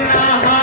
Hare Rama.